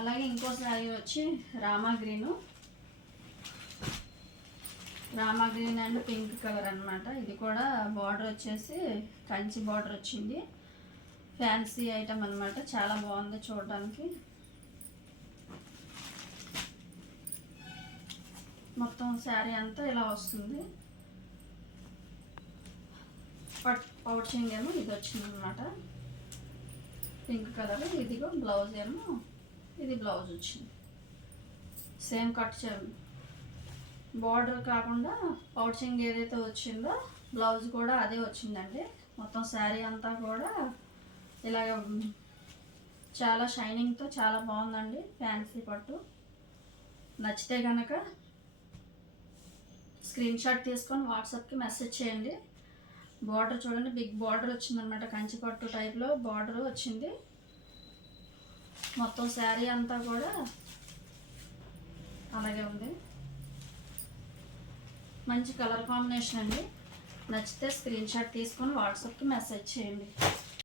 అలాగే ఇంకో శారీ వచ్చి Rama green and pink colour అనమాట. ఇది కూడా బార్డర్ వచ్చేసి కంచి బార్డర్ వచ్చింది. ఫ్యాన్సీ ఐటమ్ అనమాట. చాలా బాగుంది చూడడానికి. మొత్తం శారీ అంతా ఇలా వస్తుంది. పౌచింగ్ ఏమో ఇది వచ్చింది అనమాట, పింక్ కలర్. ఇదిగో బ్లౌజ్ ఏమో ఇది బ్లౌజ్ వచ్చింది. సేమ్ కట్ బార్డర్ కాకుండా పౌచింగ్ ఏదైతే వచ్చిందో బ్లౌజ్ కూడా అదే వచ్చిందండి. మొత్తం శారీ అంతా కూడా ఇలాగ చాలా షైనింగ్తో చాలా బాగుందండి. ఫ్యాన్సీ పట్టు. నచ్చితే కనుక స్క్రీన్ షాట్ తీసుకొని వాట్సాప్కి మెసేజ్ చేయండి. బార్డర్ చూడండి, బిగ్ బార్డర్ వచ్చిందనమాట. కంచి పట్టు టైప్లో బార్డర్ వచ్చింది. మొత్తం శారీ అంతా కూడా అలాగే ఉంది. మంచి కలర్ కాంబినేషన్ అండి. నచ్చితే స్క్రీన్ షాట్ తీసుకొని వాట్సాప్కి మెసేజ్ చేయండి.